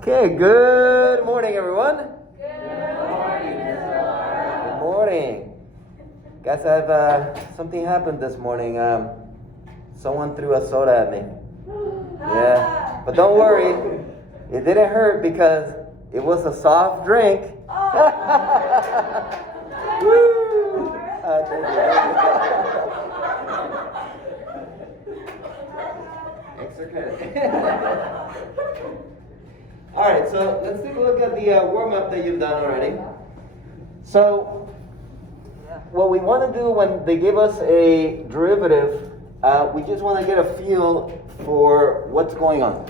Okay, good morning, everyone. Good morning, Good morning. Guys, I've something happened this morning. Someone threw a soda at me. Yeah, but don't worry, it didn't hurt because it was a soft drink. Woo! Thank you. Extra credit. All right, so let's take a look at the warm-up that you've done already. So, what we want to do when they give us a derivative, we just want to get a feel for what's going on,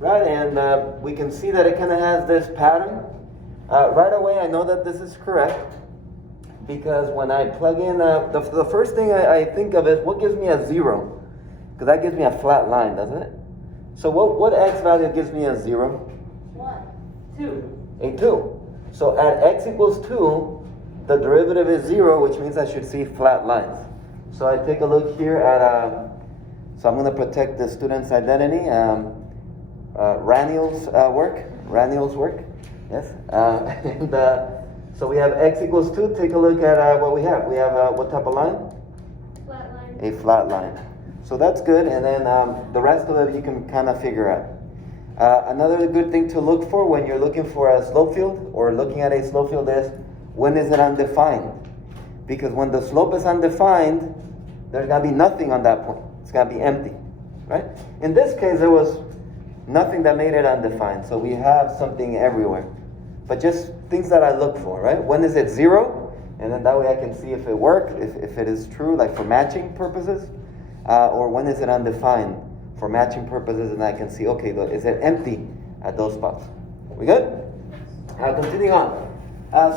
right? And we can see that it kind of has this pattern. Right away, I know that this is correct because when I plug in, the first thing I think of is what gives me a 0? Because that gives me a flat line, doesn't it? So what x value gives me a 0? 2. A 2. So at x equals 2, the derivative is 0, which means I should see flat lines. So I take a look here at, so I'm going to protect the student's identity, Raniel's work, yes. So we have x equals 2, take a look at what we have. We have what type of line? Flat line. A flat line. So that's good, and then the rest of it you can kind of figure out. Another good thing to look for when you're looking for a slope field or looking at a slope field is when is it undefined? Because when the slope is undefined, there's going to be nothing on that point. It's going to be empty, right? In this case, there was nothing that made it undefined, so we have something everywhere. But just things that I look for, right? When is it 0? And then that way I can see if it works, if it is true, like for matching purposes. Or when is it undefined for matching purposes, and I can see, okay, is it empty at those spots? We good? Continuing on.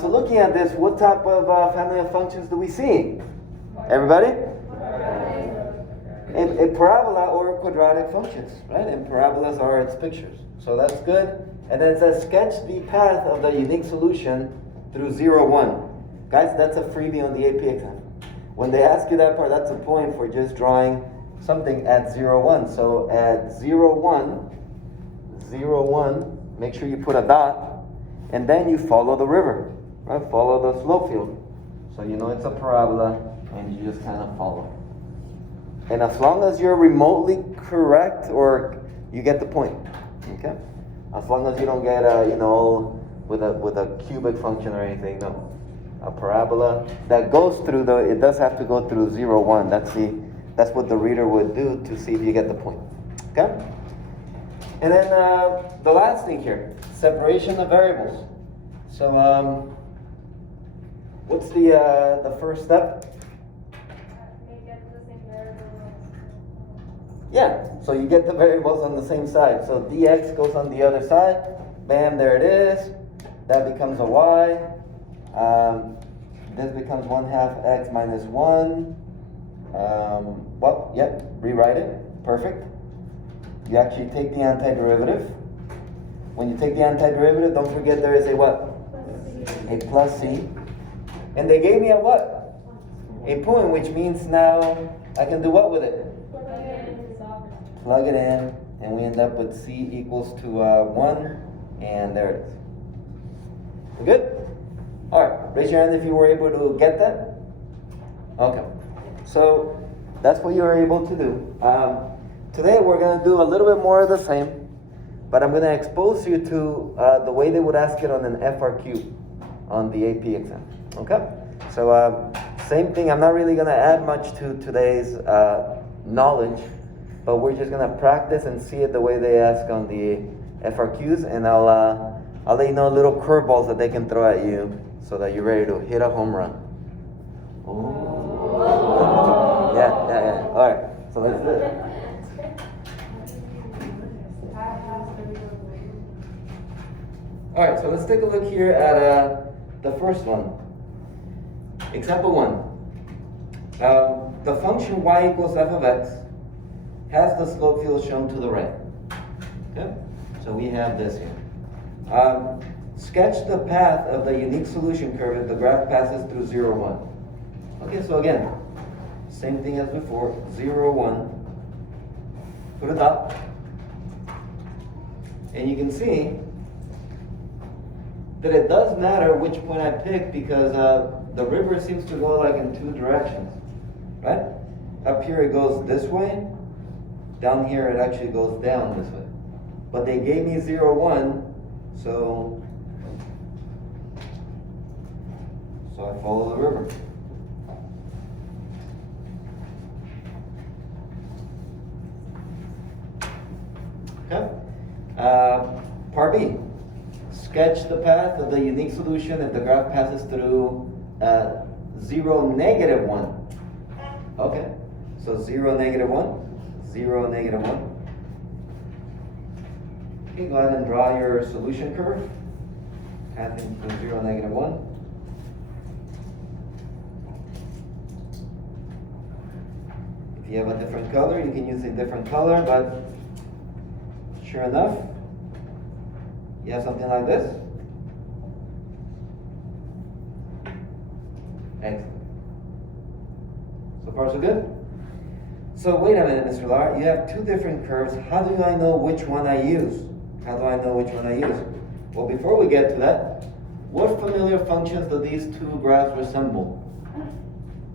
So looking at this, what type of family of functions do we see? Everybody? A parabola or quadratic functions, right? And parabolas are its pictures. So that's good. And then it says, sketch the path of the unique solution through 0, 1. Guys, that's a freebie on the AP exam. When they ask you that part, that's a point for just drawing something at 0, 1. So at 0, 1, make sure you put a dot, and then you follow the river, right? Follow the slope field. So you know it's a parabola, and you just kind of follow. And as long as you're remotely correct, or you get the point, okay? As long as you don't get, with a cubic function or anything, no. A parabola that goes through it does have to go through 0, 1. That's what the reader would do to see if you get the point. Okay? And then the last thing here, separation of variables. So what's the first step? Make it the same variable. Yeah, so you get the variables on the same side. So dx goes on the other side. Bam, there it is. That becomes a y. This becomes 1/2 x minus 1. Rewrite it. Perfect. You actually take the antiderivative. When you take the antiderivative, don't forget there is a what? A plus c. And they gave me a what? A point, which means now I can do what with it? Plug it in, and we end up with c equals to 1, and there it is. We good? All right, raise your hand if you were able to get that. Okay, so that's what you were able to do. Today we're going to do a little bit more of the same, but I'm going to expose you to the way they would ask it on an FRQ on the AP exam. Okay, so same thing. I'm not really going to add much to today's knowledge, but we're just going to practice and see it the way they ask on the FRQs, and I'll let you know little curveballs that they can throw at you so that you're ready to hit a home run. Oh. Yeah. All right, so let's do it. All right, so let's take a look here at the first one. Example 1. The function y equals f of x has the slope field shown to the right. Okay, so we have this here. Sketch the path of the unique solution curve if the graph passes through 0, 1. Okay, so again, same thing as before, 0, 1. Put a dot. And you can see that it does matter which point I pick because the river seems to go like in two directions, right? Up here it goes this way, down here it actually goes down this way. But they gave me 0, 1, so I follow the river. Okay. Part B. Sketch the path of the unique solution if the graph passes through 0, negative 1. Okay. So 0, negative 1. 0, negative 1. Okay, go ahead and draw your solution curve. Passing from 0, negative 1. If you have a different color, you can use a different color, but sure enough, you have something like this. Excellent. So far, so good? So wait a minute, Mr. Lar, you have two different curves. How do I know which one I use? How do I know which one I use? Well, before we get to that, what familiar functions do these two graphs resemble?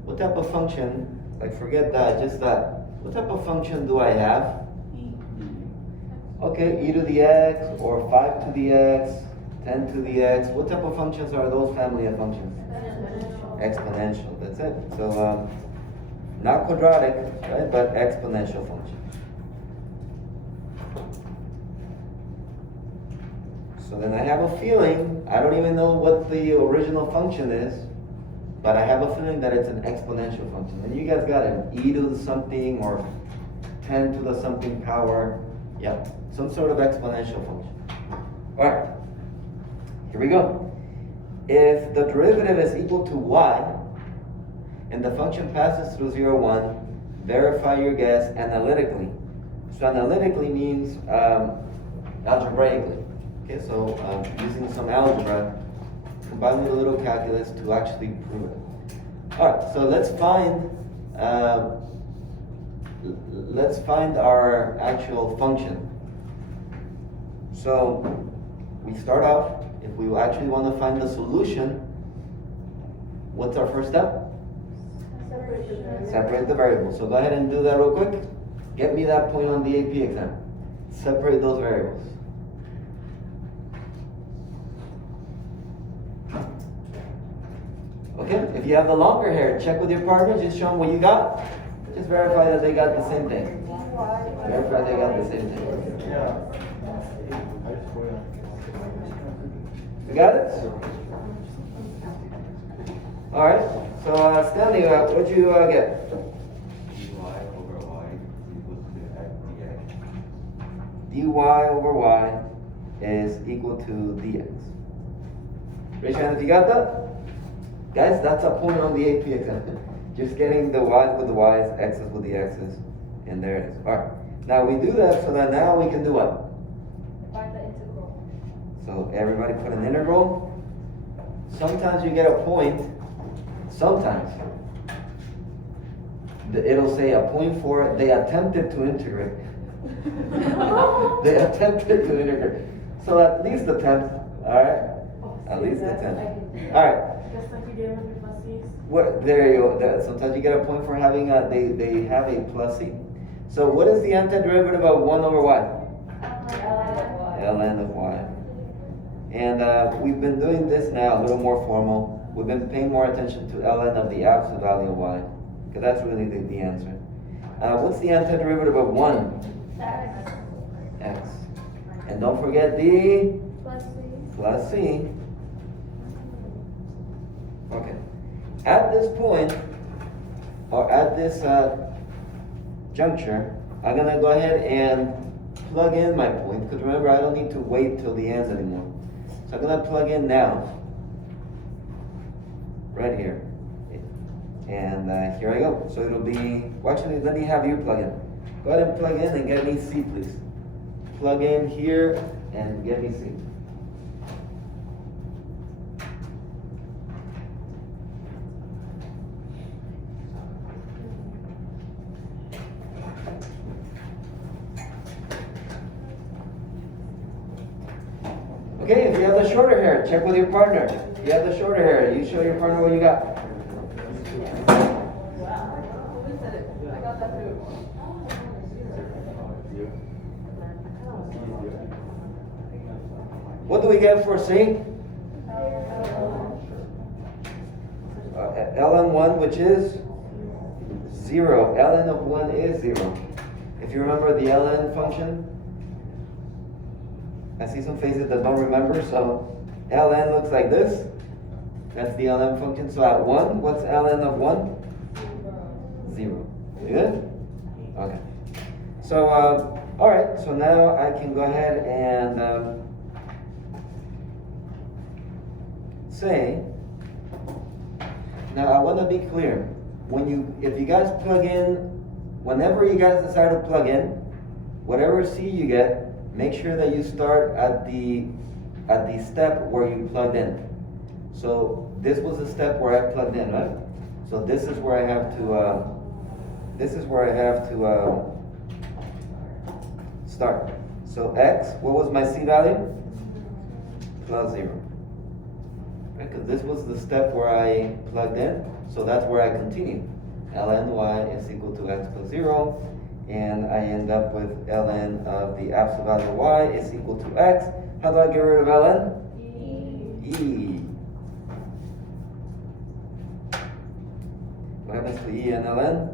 What type of function, like forget that, just that. What type of function do I have? Okay, e to the x, or 5 to the x, 10 to the x. What type of functions are those family of functions? Exponential, that's it. So, not quadratic, right, but exponential function. So then I have a feeling, I don't even know what the original function is, but I have a feeling that it's an exponential function. And you guys got an e to the something or 10 to the something power. Yeah, some sort of exponential function. All right, here we go. If the derivative is equal to y, and the function passes through 0, 1, verify your guess analytically. So analytically means algebraically. Okay, so using some algebra, combined with a little calculus to actually prove it. All right, so let's find our actual function. So we start off, if we actually want to find the solution, what's our first step? Separate the variables. So go ahead and do that real quick. Get me that point on the AP exam. Separate those variables. Okay, if you have the longer hair, check with your partner, just show them what you got. Just verify that they got the same thing. Verify they got the same thing. You got it? Alright, so Stanley, what'd you get? dy over y is equal to dx. Raise your hand if you got that. Guys, that's a point on the AP exam. Just getting the y's with the y's, x's with the x's, and there it is. Alright, now we do that so that now we can do what? Find the integral. So everybody put an integral. Sometimes you get a point. Sometimes it'll say a point for they attempted to integrate. They attempted to integrate. So at least attempt. Alright? At least attempt. Alright. Just like you did with your plus C's. What, there you go. Sometimes you get a point for having they have a plus c. So what is the antiderivative of 1 over y? ln of y. And we've been doing this now a little more formal. We've been paying more attention to ln of the absolute value of y, because that's really the answer. What's the antiderivative of 1? X. And don't forget the plus c. Okay. At this point, or at this juncture, I'm going to go ahead and plug in my point, because remember, I don't need to wait till the ends anymore. So I'm going to plug in now, right here. And here I go. So it'll be, well, actually, let me have you plug in. Go ahead and plug in and get me C, please. Plug in here and get me C. Okay, if you have the shorter hair, check with your partner. If you have the shorter hair, you show your partner what you got. I got that too. What do we get for C? ln1, which is 0. ln of 1 is 0. If you remember the ln function, I see some faces that don't remember, so ln looks like this. That's the ln function. So at 1, what's ln of 1? 0. You good? Okay. So, alright, so now I can go ahead and say, now I want to be clear. If you guys plug in, whenever you guys decide to plug in, whatever C you get, make sure that you start at the step where you plugged in. So this was the step where I plugged in, right? So this is where I have to start. So X, what was my C value? Plus 0. Because this was the step where I plugged in, so that's where I continue. ln y is equal to x plus 0, and I end up with ln of the absolute value of y is equal to x. How do I get rid of ln? E. What happens to E and ln?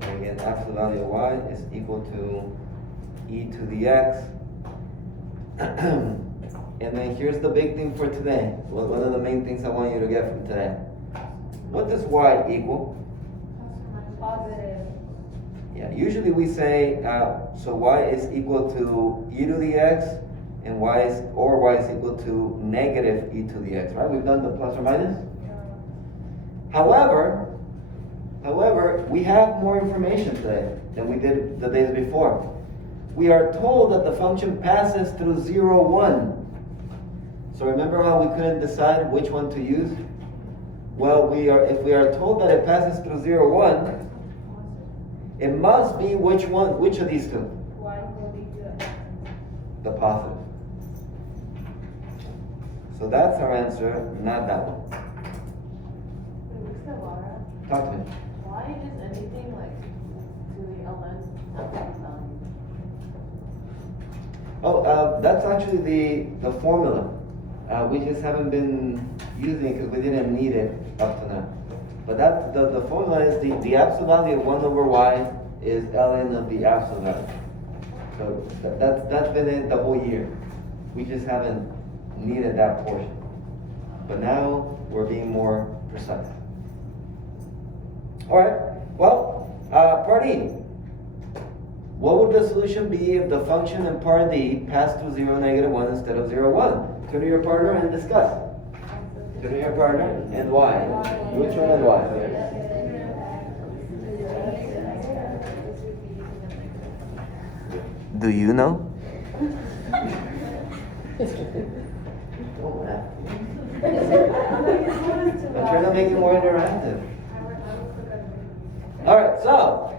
And again, absolute value of y is equal to e to the x. And then here's the big thing for today. One of the main things I want you to get from today. What does y equal? Positive. Yeah, usually we say, so y is equal to e to the x, and y is equal to negative e to the x, right? We've done the plus or minus. However, we have more information today than we did the days before. We are told that the function passes through 0, 1. So remember how we couldn't decide which one to use? Well, if we are told that it passes through 0, 1, it must be which of these two? Y will be good. The positive. So that's our answer, not that one. Talk to me. Why is anything like to the ln value? Oh, that's actually the formula. We just haven't been using it because we didn't need it up to now. But that the formula is the absolute value of 1 over y is ln of the absolute value. So that's been it the whole year. We just haven't needed that portion. But now we're being more precise. All right. Well, part E. What would the solution be if the function in part D passed through 0, negative 1 instead of 0, 1? Turn to your partner and discuss. Turn to your partner and why? Which one and why? Do you know? Don't laugh. I'm trying to make it more interactive. All right, so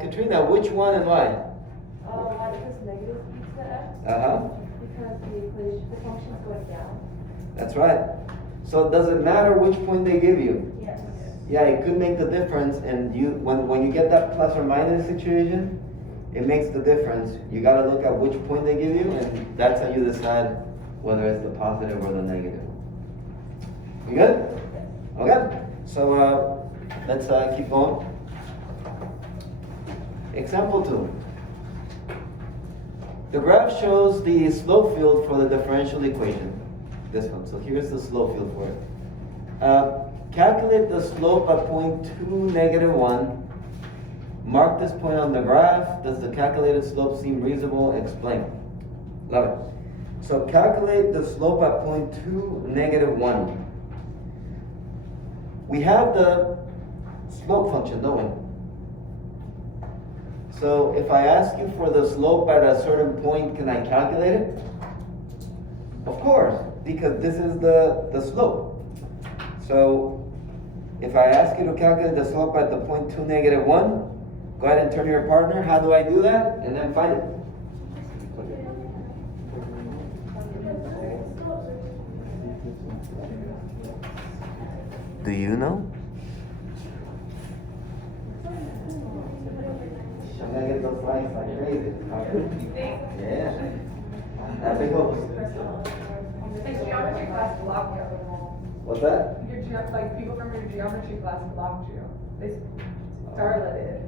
Katrina, which one and why? Why because negative e to the x? Because the function is going down. That's right. So does it matter which point they give you? Yes. Yeah, it could make the difference, and when you get that plus or minus situation, it makes the difference. You got to look at which point they give you, and that's how you decide whether it's the positive or the negative. You good? Okay. So let's keep going. Example 2. The graph shows the slope field for the differential equation. This one. So here's the slope field for it. Calculate the slope at point 2, negative 1. Mark this point on the graph. Does the calculated slope seem reasonable? Explain. Love it. So calculate the slope at point 2, negative 1. We have the slope function, don't we? So if I ask you for the slope at a certain point, can I calculate it? Of course, because this is the slope. So if I ask you to calculate the slope at the point 2, negative 1, go ahead and turn to your partner. How do I do that? And then find it. Do you know? I'm gonna get those lines like crazy. Yeah. That big hopes. Like geometry class blocked you. What's that? Like people from your geometry class blocked you. They starlet it.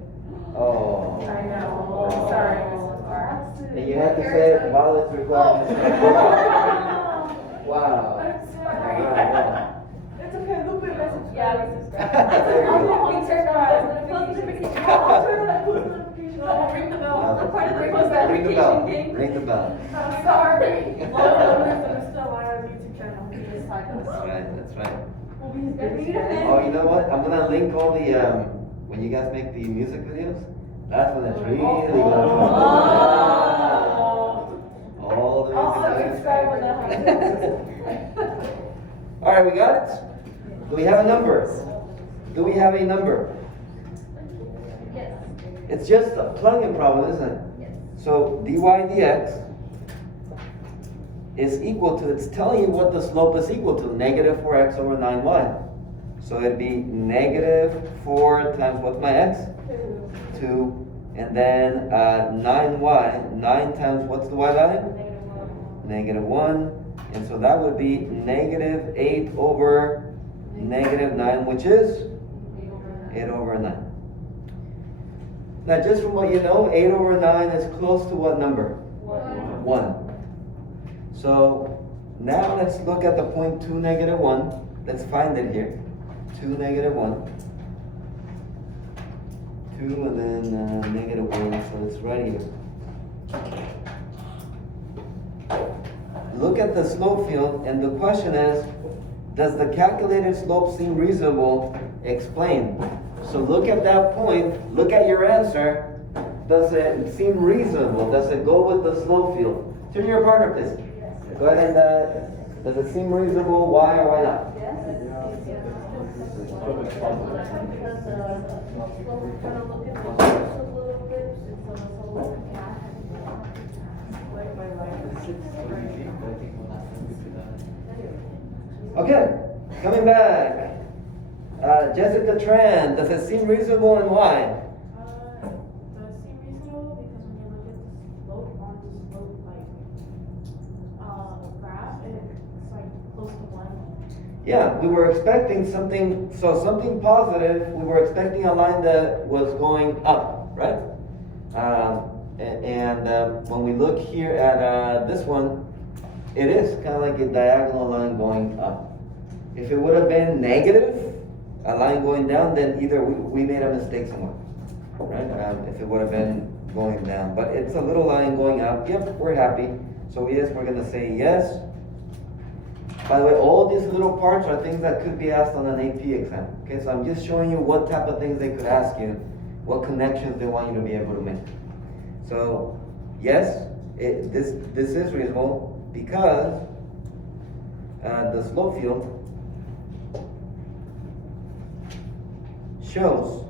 Oh. I know. Sorry, Mrs. Barr. And you had to say violence requirements. Wow. I'm sorry. Wow. It's okay, Lupe message. Yeah, we subscribe. We turned on post notification. I'll turn on post notification. Oh, ring the bell. I'm part of the post Ring the bell. notification gang. Ring the bell. I'm sorry. We're still on our YouTube channel. We just talked That's about. right, that's right. We'll be his best friend. Oh, you know what? I'm gonna link all the, when you guys make the music videos, that's when it's really gonna come. All the Also, music subscribe when that videos. All right, we got it? Do we have a number? Do we have a number? Yes. It's just a plug-in problem, isn't it? Yes. So dy dx is equal to, it's telling you what the slope is equal to, negative 4x over 9y. So it'd be negative 4 times what's my x? 2. And then 9y, 9 times what's the y value? Negative 1. And so that would be negative 8 over negative 9, which is 8 over 9. Now just from what you know, 8 over 9 is close to what number? 1. So now let's look at the point 2, negative 1. Let's find it here. 2, negative 1. 2 and then negative 1, so it's right here. Look at the slope field, and the question is, does the calculated slope seem reasonable? Explain. So look at that point, look at your answer. Does it seem reasonable? Does it go with the slope field? Turn to your partner, please. Go ahead and, does it seem reasonable? Why or why not? Okay, coming back. Jessica Tran, does it seem reasonable and why? Does it seem reasonable? Because when you look at the slope on the slope, graph, it's like close to 1. Yeah, we were expecting something, so something positive. We were expecting a line that was going up, right? When we look here at this one, it is kind of like a diagonal line going up. If it would have been negative, a line going down, then either we made a mistake somewhere, right? If it would have been going down, but it's a little line going up. Yep, we're happy. So yes, we're gonna say yes. By the way, all these little parts are things that could be asked on an AP exam. Okay, so I'm just showing you what type of things they could ask you, what connections they want you to be able to make. So yes, this is reasonable because the slope field shows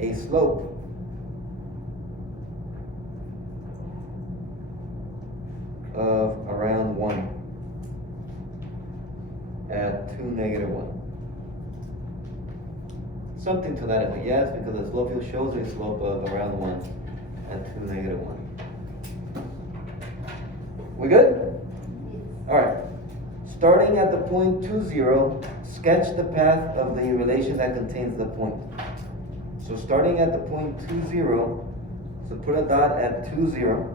a slope of around 1 at 2, negative 1. Something to that effect, yes, because the slope field shows a slope of around 1 at 2, negative 1. We good? Alright. Starting at the point 2, 0, sketch the path of the relation that contains the point. So starting at the point 2, 0, so put a dot at 2, 0.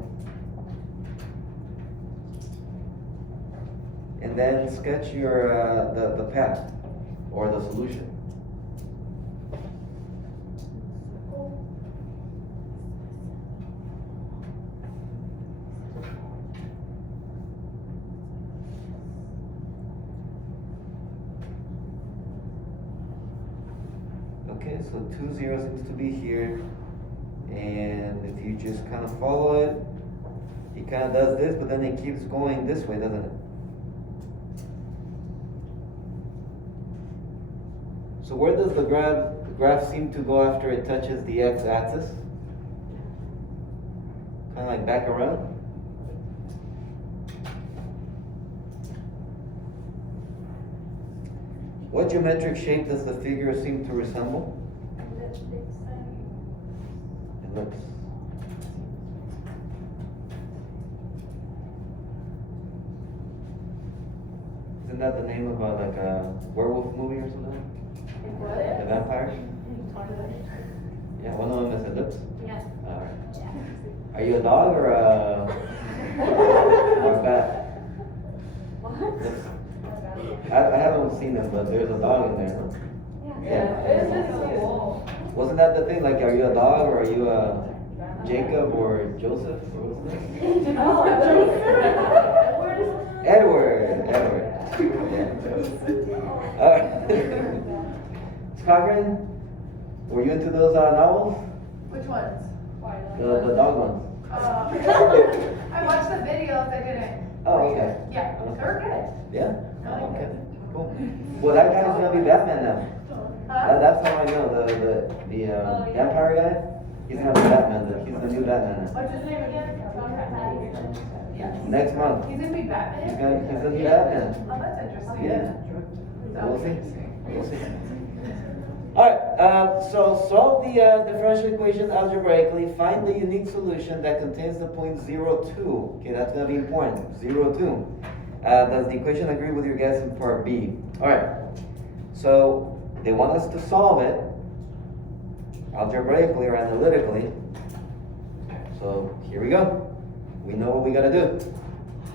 And then sketch your the path or the solution. Okay, so 2, 0 seems to be here, and if you just kind of follow it, it kind of does this, but then it keeps going this way, doesn't it? So where does the graph seem to go after it touches the x-axis? Kind of like back around. What geometric shape does the figure seem to resemble? Ellipse. Isn't that the name of like a werewolf movie or something? The vampire? Yeah, one of them is ellipse. Yeah. Alright. Are you a dog or a bat? I haven't seen them, but there's a dog in there. Huh? Yeah, it's just so cool. Wasn't that the thing? Like, are you a dog or are you a Jacob or Joseph? Or what's his name? Oh, Edward. Yeah. Alright. Cochran, were you into those novels? Which ones? The dog ones. I watched the videos, I didn't. Oh, okay. Yeah, they're good. Yeah? I like Okay. it. Cool. Well, that guy's gonna be Batman now. Huh? That's how I know. The vampire guy, he's gonna be Batman. He's the new Batman now. What's his name again? Yes. Next month. He's gonna be Batman? He's gonna be Batman. Oh, that's interesting. Yeah. That's We'll see. interesting. We'll see. Alright, so solve the differential equation algebraically. Find the unique solution that contains the point 0, 2. Okay, that's going to be important. 0, 2. Does the equation agree with your guess in part B? Alright, so they want us to solve it algebraically or analytically. So here we go. We know what we got to do.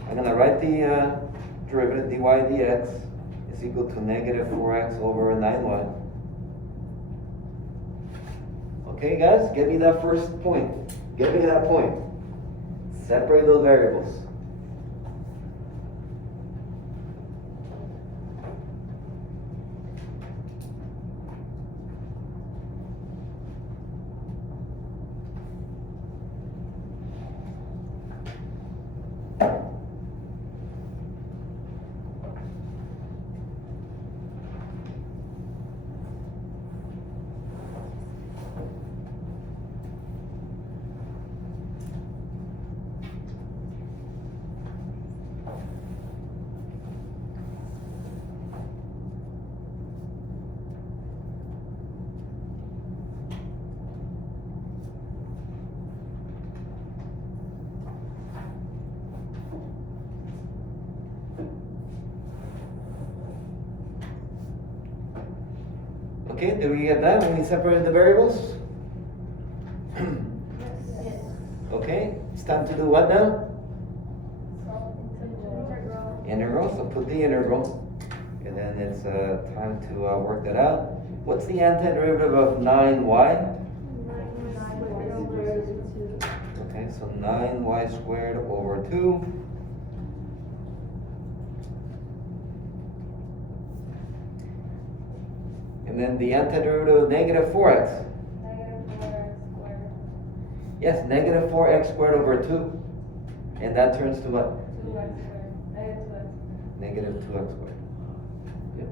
I'm going to write the derivative dy dx is equal to negative 4x over 9y. Okay, guys, give me that first point. Give me that point. Separate those variables. Okay, did we get that when we separated the variables? Okay, it's time to do what now? Integral, so put the integral. And then it's time to work that out. What's the antiderivative of 9y? Okay, so 9y squared over 2. And then the antiderivative of negative 4x. Yes, negative 4x squared over 2. And that turns to what? Negative 2x squared. Yep.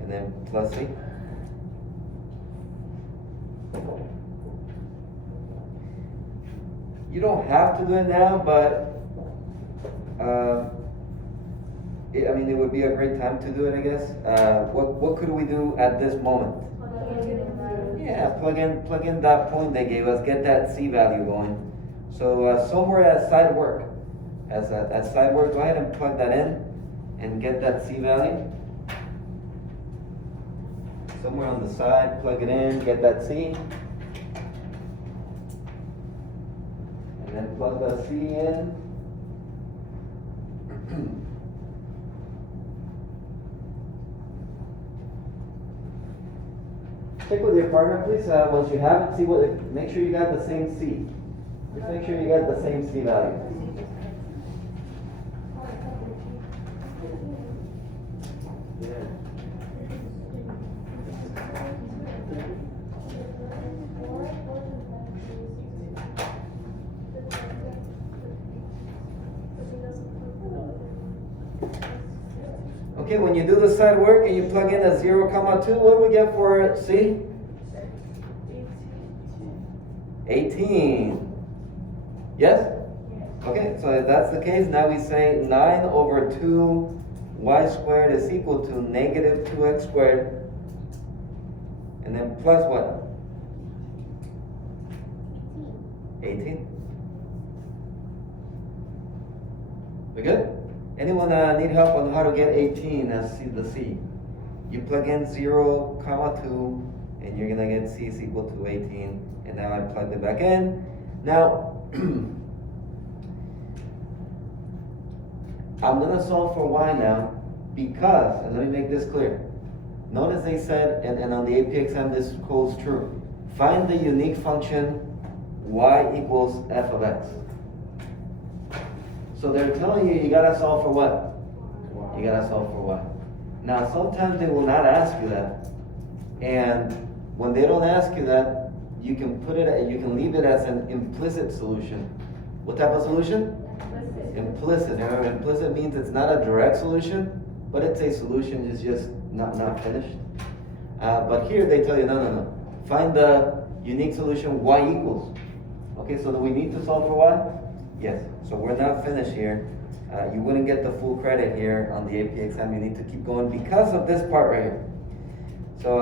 And then plus c. You don't have to do it now, but I mean, it would be a great time to do it, I guess. What could we do at this moment? Yeah, plug in that point they gave us, get that C value going. So somewhere at side work, at side work, go ahead and plug that in and get that C value. Somewhere on the side, plug it in, get that C. And then plug the C in. Check with your partner, please. Once you have it, see make sure you got the same C. Just make sure you got the same C value. Yeah. Okay, when you do the side work and you plug in a 0, 2, what do we get for C? 18. Yes? Okay, so if that's the case, now we say 9 over 2y squared is equal to negative 2x squared. And then plus what? 18. We good? Anyone need help on how to get 18 as the C? You plug in 0, comma 2, and you're gonna get C is equal to 18. And now I plugged it back in. Now, I'm gonna solve for y now because, and let me make this clear. Notice they said, and on the AP exam this holds true. Find the unique function y equals f of x. So they're telling you gotta solve for what? You gotta solve for y. Now sometimes they will not ask you that. And when they don't ask you that, you can put it, you can leave it as an implicit solution. What type of solution? Implicit. Remember, implicit means it's not a direct solution, but it's a solution, it's just not finished. But here they tell you, no. Find the unique solution y equals. Okay, so do we need to solve for y? Yes. So we're not finished here. You wouldn't get the full credit here on the AP exam. You need to keep going because of this part right here. So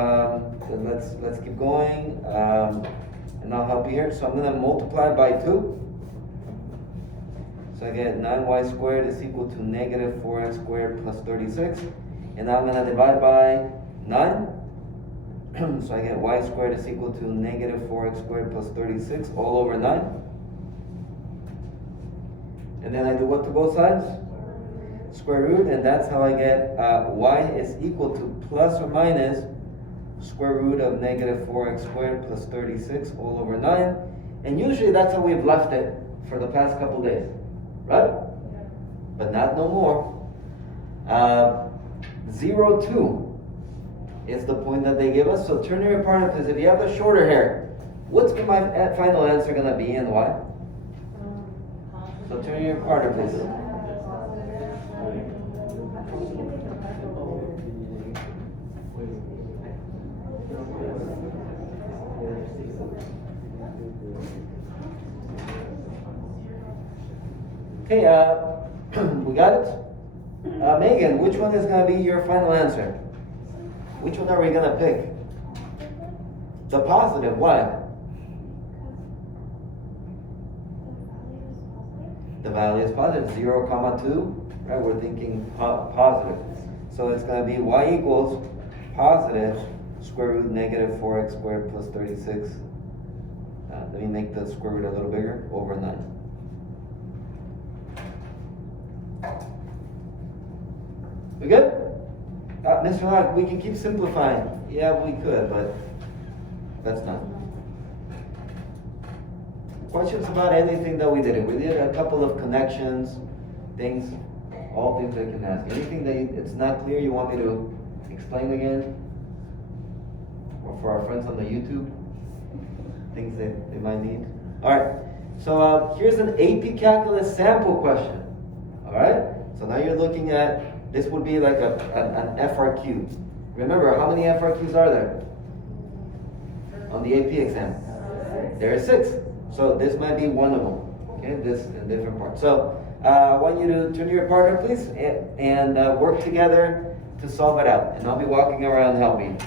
let's keep going, and I'll help you here. So I'm going to multiply by 2. So I get 9y squared is equal to negative 4x squared plus 36. And now I'm going to divide by 9. So I get y squared is equal to negative 4x squared plus 36 all over 9. And then I do what to both sides? Square root, and that's how I get y is equal to plus or minus square root of negative 4x squared plus 36 all over 9. And usually that's how we've left it for the past couple days. Right? But not no more. 0, 2 is the point that they give us. So ternary particles, if you have the shorter hair, what's my final answer going to be and why? So ternary particles. Okay, we got it? Megan, which one is going to be your final answer? Which one are we going to pick? The positive, why? The value is positive, 0, 2, right? We're thinking positive. So it's going to be y equals positive square root negative 4x squared plus 36. Let me make the square root a little bigger, over 9. We good? Mr. Locke, we can keep simplifying. Yeah, we could, but that's not. Questions about anything that we did? We did a couple of connections, things, all things they can ask. Anything that it's not clear you want me to explain again? Or for our friends on the YouTube? Things that they might need? Alright, so here's an AP Calculus sample question. Alright, so now you're looking at, this would be like an FRQ. Remember, how many FRQs are there? On the AP exam? There are 6. So this might be one of them. Okay, this in different parts. So I want you to turn to your partner, please, and work together to solve it out. And I'll be walking around helping.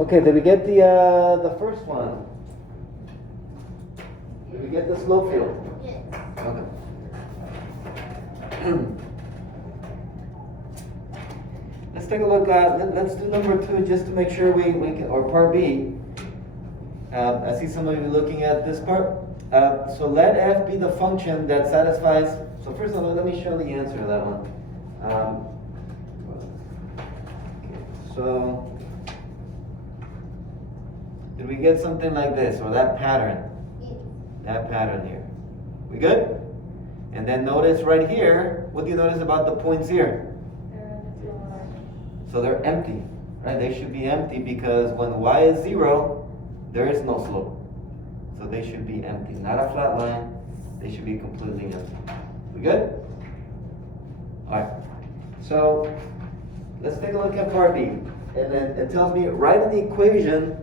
Okay, did we get the first one? Did we get the slope field? Yes. Okay. Let's take a look at, let's do number 2 just to make sure we can, or part B. I see some of you looking at this part. So let f be the function that satisfies, so first of all, let me show the answer to that one. So, did we get something like this, or that pattern? Yes. That pattern here. We good? And then notice right here, what do you notice about the points here? So they're empty, right? They should be empty because when y is 0, there is no slope. So they should be empty, not a flat line. They should be completely empty. We good? All right. So let's take a look at part B. And then it tells me write an equation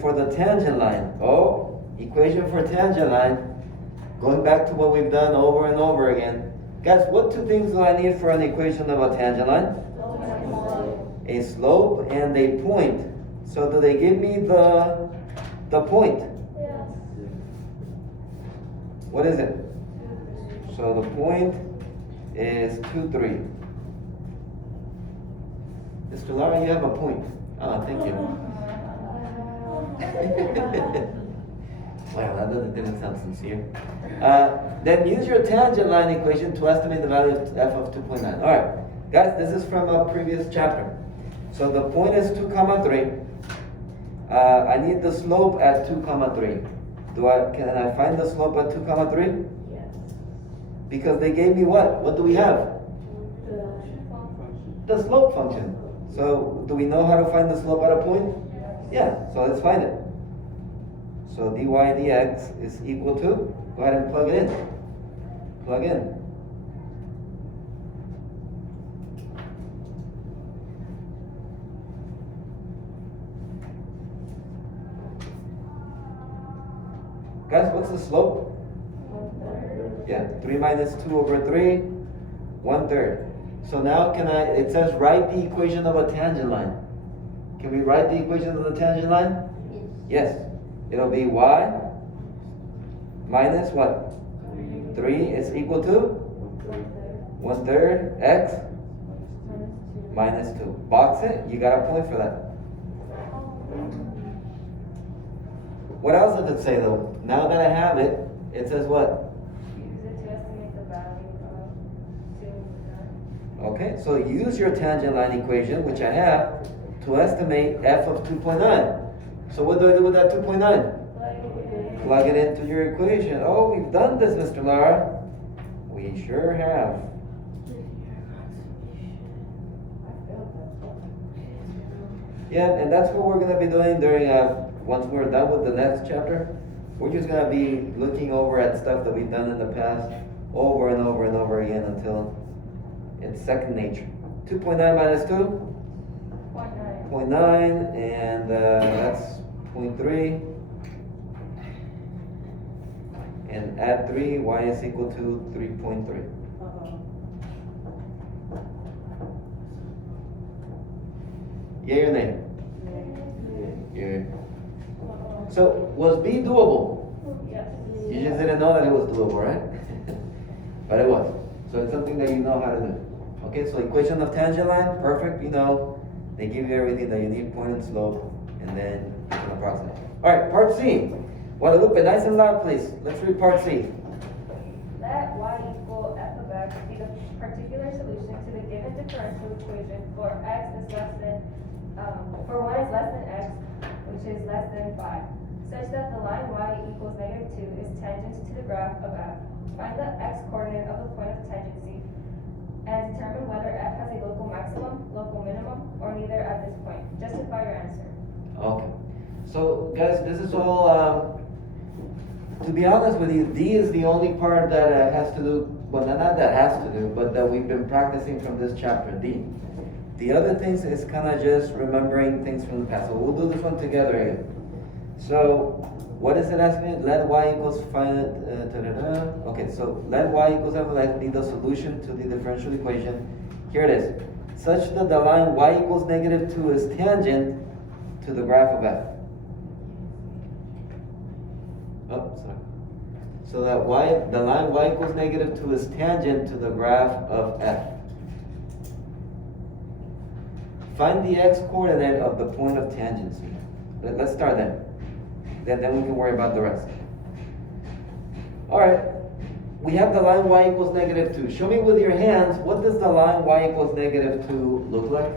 for the tangent line. Oh, equation for tangent line. Going back to what we've done over and over again. Guys, what 2 things do I need for an equation of a tangent line? A slope and a point. So do they give me the point? Yes. What is it? So the point is 2, 3. Mr. Lara, you have a point. Ah, thank you. Wow, that didn't sound sincere. Then use your tangent line equation to estimate the value of f of 2.9. All right, guys, this is from a previous chapter. So the point is 2, 3. I need the slope at 2, 3. Can I find the slope at 2, 3? Yes. Because they gave me what? What do we have? The slope function. So do we know how to find the slope at a point? Yeah, so let's find it. So dy dx is equal to, go ahead and plug it in. Plug in. Guys, what's the slope? 1/3. Yeah, 3 minus 2 over 3, 1/3. So now it says write the equation of a tangent line. Can we write the equation of the tangent line? Yes. Yes. It'll be y minus what? 3 is equal to 1/3 x minus 2. Box it, you got a point for that. What else does it say though? Now that I have it, it says what? Use it to estimate the value of 2. Okay, so use your tangent line equation, which I have, to estimate f of 2.9. So what do I do with that 2.9? Plug it into your equation. Oh, we've done this, Mr. Lara. We sure have. Yeah, and that's what we're going to be doing during, once we're done with the next chapter. We're just going to be looking over at stuff that we've done in the past over and over and over again until it's second nature. 2.9 minus 2? 0.9. 0.9, and that's 0.3. And add 3, y is equal to 3.3. Yay or nay? Yeah. So, was B doable? Yes. You just didn't know that it was doable, right? But it was. So it's something that you know how to do. Okay, so equation of tangent line, perfect, you know. They give you everything that you need, point and slope, and then you can approximate. Alright, part C. Guadalupe, nice and loud, please. Let's read part C. Let y equal f of x be the particular solution to the given differential equation for x is less than, for y is less than x, which is less than 5, such that the line y equals -2 is tangent to the graph of f. Find the x coordinate of the point of tangency and determine whether f has a local maximum, local minimum, or neither at this point. Justify your answer. Okay. So, guys, this is all, to be honest with you, D is the only part that has to do, well, not that has to do, but that we've been practicing from this chapter, D. The other things is kind of just remembering things from the past. So we'll do this one together again. So, what is it asking? Let y equals find, okay, so let y equals f of x be the solution to the differential equation. Here it is. such that the line y equals negative 2 is tangent to the graph of f. Oh, sorry. So that the line y equals negative 2 is tangent to the graph of f. Find the x-coordinate of the point of tangency. Let's start there. Then we can worry about the rest. All right. We have the line y equals negative 2. Show me with your hands, what does the line y equals negative 2 look like?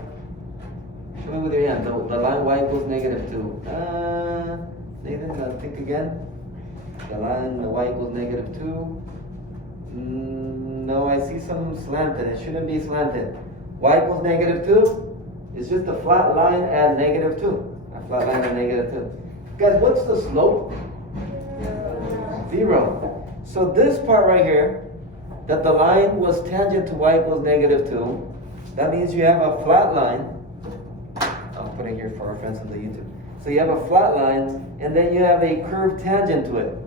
Show me with your hands, the line y equals negative 2. Nathan, think again. The line y equals negative 2. No, I see some slanted. It shouldn't be slanted. Y equals negative 2. It's just a flat line at negative 2. A flat line at negative 2. Guys, what's the slope? 0. So this part right here, that the line was tangent to y equals negative 2, that means you have a flat line. I'll put it here for our friends on the YouTube. So you have a flat line, and then you have a curved tangent to it.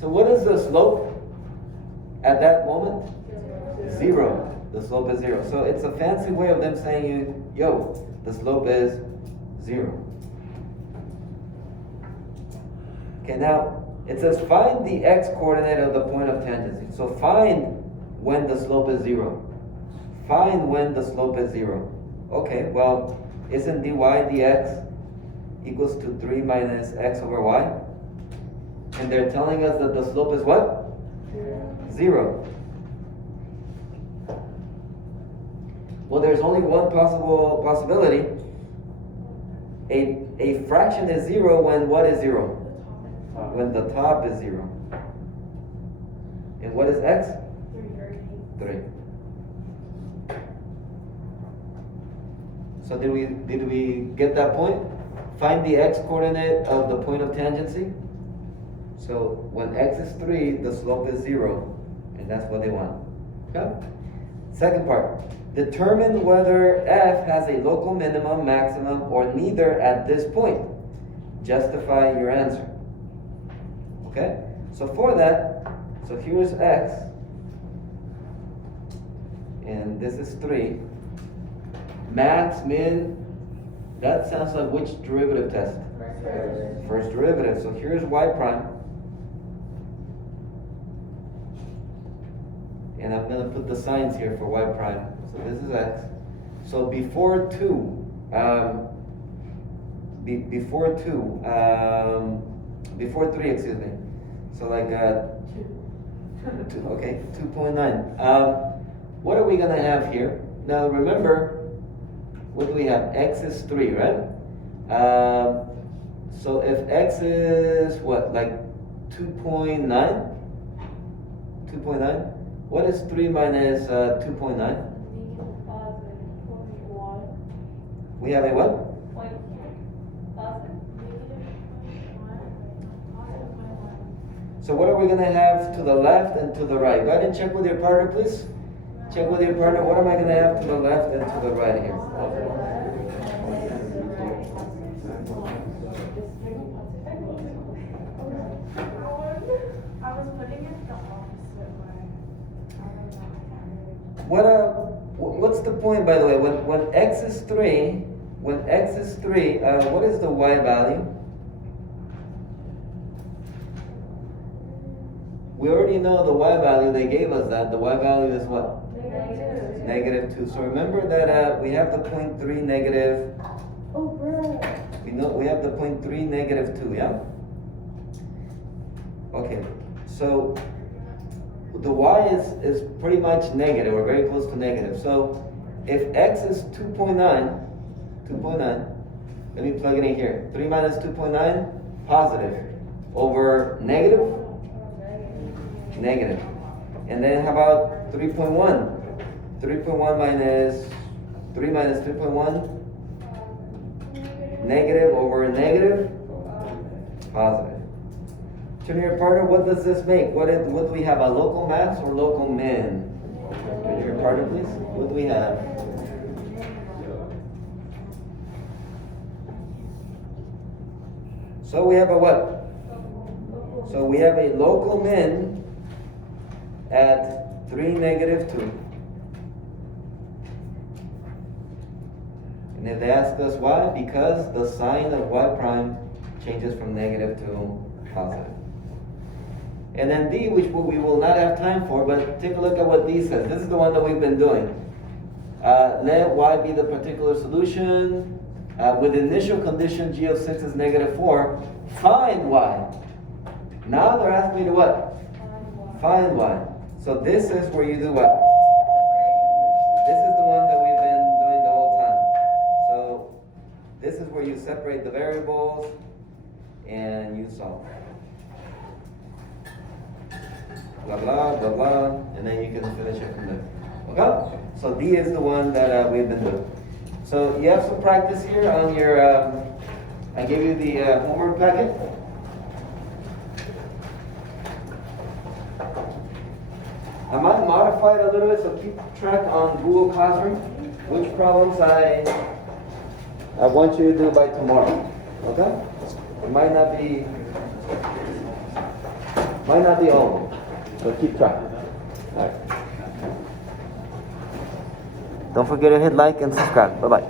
So what is the slope at that moment? 0. The slope is 0. So it's a fancy way of them saying, yo, the slope is 0. Okay, now it says find the x-coordinate of the point of tangency. So find when the slope is 0. Find when the slope is 0. Okay, well, isn't dy dx equals to 3 minus x over y? And they're telling us that the slope is what? 0. Well, there's only one possibility. A fraction is 0 when what is 0? When the top is 0. And what is x? 3. So did we get that point? Find the x-coordinate of the point of tangency. So when x is 3, the slope is 0, and that's what they want. Okay? Second part. Determine whether f has a local minimum, maximum, or neither at this point. Justify your answer. Okay? So for that, so here's x, and this is 3. Max, min, that sounds like which derivative test? First derivative. So here's y prime. And I'm going to put the signs here for y prime. So this is x. So before 2, before 3, excuse me. So like 2, okay, 2.9. What are we going to have here? Now remember, what do we have? X is 3, right? So if x is what, like 2.9? 2.9? What is 3 minus 2.9? We have a what? So what are we going to have to the left and to the right? Go ahead and check with your partner, please. Check with your partner. What am I going to have to the left and to the right here? I was putting it the opposite way. What's the point, by the way? When x is 3, what is the y value? We already know the y value. They gave us that. The y value is what? Negative 2. So remember that we have the point 3 negative. Oh, bro. We have the point 3 negative 2, yeah? Okay. So the y is pretty much negative, or very close to negative. So if x is 2.9, let me plug it in here. 3 minus 2.9, positive. Over negative? Negative. And then how about 3.1? 3.1 minus 3 minus 3.1? Negative over negative? Positive. Turn to your partner, what does this make? What do we have? A local max or local min? Turn to your partner, please. What do we have? So we have a what? So we have a local min at 3 negative 2. And if they ask us why, because the sign of y prime changes from negative to positive. And then D, which we will not have time for, but take a look at what D says. This is the one that we've been doing. Let y be the particular solution. With initial condition g of 6 is negative 4, find y. Now they're asking me to what? Find y. So this is where you do what? This is the one that we've been doing the whole time. So this is where you separate the variables and you solve. Blah, blah, blah, blah, and then you can finish it from there. Okay? So D is the one that we've been doing. So you have some practice here on your, I gave you the homework packet. I might modify it a little bit, so keep track on Google Classroom which problems I want you to do by tomorrow. Okay? It might not be all, so keep track. All right. Don't forget to hit like and subscribe. Bye-bye.